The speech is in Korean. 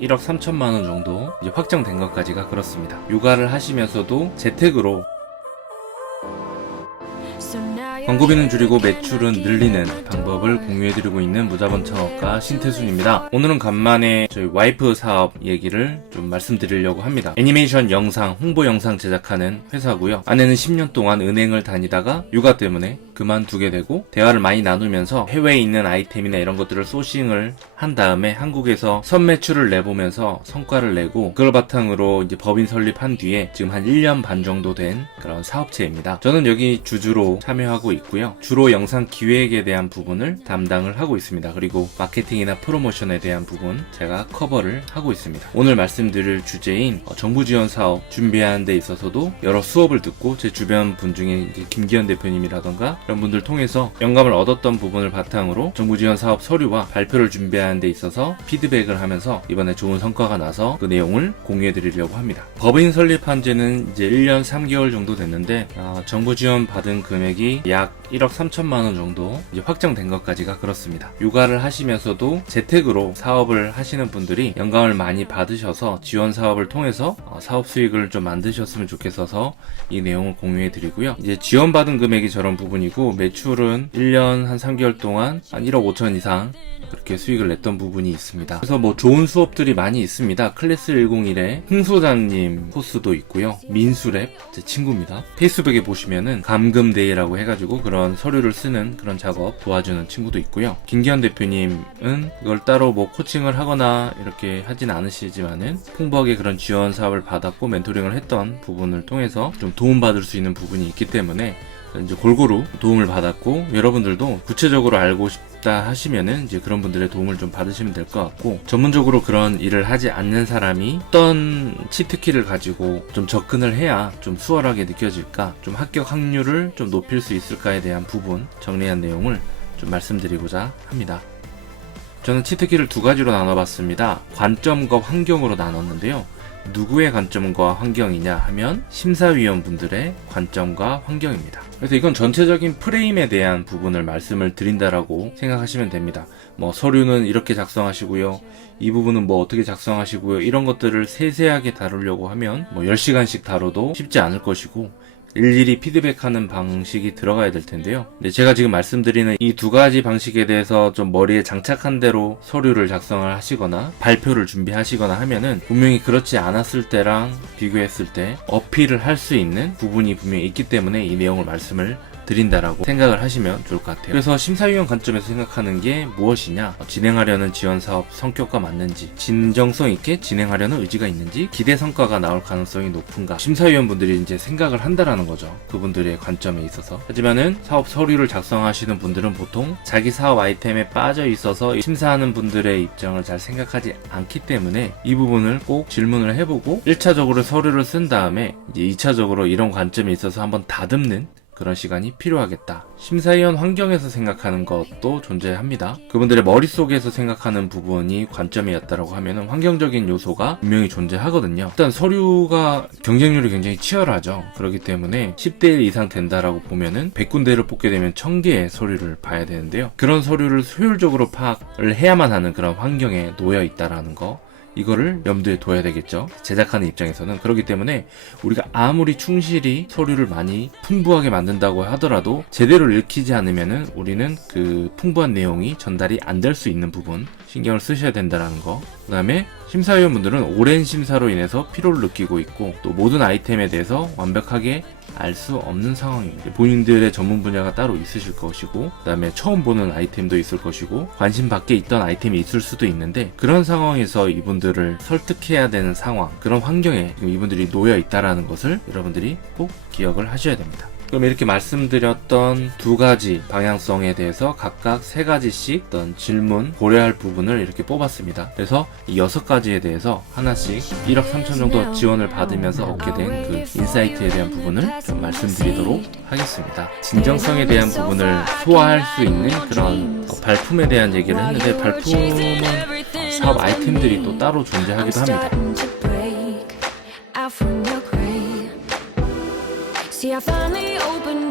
1억 3천만 원 정도 이제 확정된 것까지가 그렇습니다. 육아를 하시면서도 재택으로 광고비는 줄이고 매출은 늘리는 방법을 공유해드리고 있는 무자본 창업가 신태순입니다. 오늘은 간만에 저희 와이프 사업 얘기를 좀 말씀드리려고 합니다. 애니메이션 영상, 홍보 영상 제작하는 회사고요. 아내는 10년 동안 은행을 다니다가 육아 때문에 그만두게 되고 대화를 많이 나누면서 해외에 있는 아이템이나 이런 것들을 소싱을 한 다음에 한국에서 선매출을 내보면서 성과를 내고 그걸 바탕으로 이제 법인 설립한 뒤에 지금 한 1년 반 정도 된 그런 사업체입니다. 저는 여기 주주로 참여하고 있고요. 주로 영상 기획에 대한 부분을 담당을 하고 있습니다. 그리고 마케팅이나 프로모션에 대한 부분 제가 커버를 하고 있습니다. 오늘 말씀드릴 주제인 정부 지원 사업 준비하는 데 있어서도 여러 수업을 듣고 제 주변 분 중에 이제 김기현 대표님이라던가 이런 분들 통해서 영감을 얻었던 부분을 바탕으로 정부 지원 사업 서류와 발표를 준비하는 데 있어서 피드백을 하면서 이번에 좋은 성과가 나서 그 내용을 공유해 드리려고 합니다. 법인 설립한 지는 이제 1년 3개월 정도 됐는데 정부 지원 받은 금액이 약 1억 3천만 원 정도 이제 확정된 것까지가 그렇습니다. 육아를 하시면서도 재택으로 사업을 하시는 분들이 영감을 많이 받으셔서 지원 사업을 통해서 사업 수익을 좀 만드셨으면 좋겠어서 이 내용을 공유해 드리고요. 이제 지원받은 금액이 저런 부분이고 매출은 1년 한 3개월 동안 한 1억 5천 이상 그렇게 수익을 냈던 부분이 있습니다. 그래서 뭐 좋은 수업들이 많이 있습니다. 클래스 101의 흥소장님 코스도 있고요. 민수랩 제 친구입니다. 페이스북에 보시면은 감금데이라고 해가지고 그런 서류를 쓰는 그런 작업 도와주는 친구도 있고요. 김기현 대표님은 이걸 따로 뭐 코칭을 하거나 이렇게 하진 않으시지만은 풍부하게 그런 지원 사업을 받았고 멘토링을 했던 부분을 통해서 좀 도움받을 수 있는 부분이 있기 때문에 이제 골고루 도움을 받았고 여러분들도 구체적으로 알고 싶다 하시면은 이제 그런 분들의 도움을 좀 받으시면 될 것 같고 전문적으로 그런 일을 하지 않는 사람이 어떤 치트키를 가지고 좀 접근을 해야 좀 수월하게 느껴질까 좀 합격 확률을 좀 높일 수 있을까에 대한 부분 정리한 내용을 좀 말씀드리고자 합니다. 저는 치트키를 두 가지로 나눠봤습니다. 관점과 환경으로 나눴는데요. 누구의 관점과 환경이냐 하면 심사위원분들의 관점과 환경입니다. 그래서 이건 전체적인 프레임에 대한 부분을 말씀을 드린다라고 생각하시면 됩니다. 뭐 서류는 이렇게 작성하시고요. 이 부분은 뭐 어떻게 작성하시고요. 이런 것들을 세세하게 다루려고 하면 뭐 10시간씩 다뤄도 쉽지 않을 것이고 일일이 피드백하는 방식이 들어가야 될 텐데요. 근데 제가 지금 말씀드리는 이 두 가지 방식에 대해서 좀 머리에 장착한 대로 서류를 작성을 하시거나 발표를 준비하시거나 하면은 분명히 그렇지 않았을 때랑 비교했을 때 어필을 할 수 있는 부분이 분명히 있기 때문에 이 내용을 말씀을 드린다라고 생각을 하시면 좋을 것 같아요. 그래서 심사위원 관점에서 생각하는 게 무엇이냐, 진행하려는 지원 사업 성격과 맞는지, 진정성 있게 진행하려는 의지가 있는지, 기대 성과가 나올 가능성이 높은가, 심사위원분들이 이제 생각을 한다라는 거죠. 그분들의 관점에 있어서. 하지만은 사업 서류를 작성하시는 분들은 보통 자기 사업 아이템에 빠져 있어서 심사하는 분들의 입장을 잘 생각하지 않기 때문에 이 부분을 꼭 질문을 해보고 1차적으로 서류를 쓴 다음에 이제 2차적으로 이런 관점에 있어서 한번 다듬는 그런 시간이 필요하겠다. 심사위원 환경에서 생각하는 것도 존재합니다. 그분들의 머릿속에서 생각하는 부분이 관점이었다라고 하면 환경적인 요소가 분명히 존재하거든요. 일단 서류가 경쟁률이 굉장히 치열하죠. 그렇기 때문에 10대 1 이상 된다라고 보면은 100군데를 뽑게 되면 1000개의 서류를 봐야 되는데요. 그런 서류를 효율적으로 파악을 해야만 하는 그런 환경에 놓여 있다라는 거, 이거를 염두에 둬야 되겠죠. 제작하는 입장에서는. 그렇기 때문에 우리가 아무리 충실히 서류를 많이 풍부하게 만든다고 하더라도 제대로 읽히지 않으면은 우리는 그 풍부한 내용이 전달이 안 될 수 있는 부분 신경을 쓰셔야 된다는 거. 그 다음에 심사위원분들은 오랜 심사로 인해서 피로를 느끼고 있고 또 모든 아이템에 대해서 완벽하게 알 수 없는 상황입니다. 본인들의 전문 분야가 따로 있으실 것이고 그 다음에 처음 보는 아이템도 있을 것이고 관심 밖에 있던 아이템이 있을 수도 있는데 그런 상황에서 이분들을 설득해야 되는 상황, 그런 환경에 이분들이 놓여 있다는 것을 여러분들이 꼭 기억을 하셔야 됩니다. 그럼 이렇게 말씀드렸던 두 가지 방향성에 대해서 각각 세 가지씩 어떤 질문, 고려할 부분을 이렇게 뽑았습니다. 그래서 이 6가지에 대해서 하나씩 1억 3천 정도 지원을 받으면서 얻게 된 그 인사이트에 대한 부분을 좀 말씀드리도록 하겠습니다. 진정성에 대한 부분을 소화할 수 있는 그런 발품에 대한 얘기를 했는데 발품은 사업 아이템들이 또 따로 존재하기도 합니다. See, I finally opened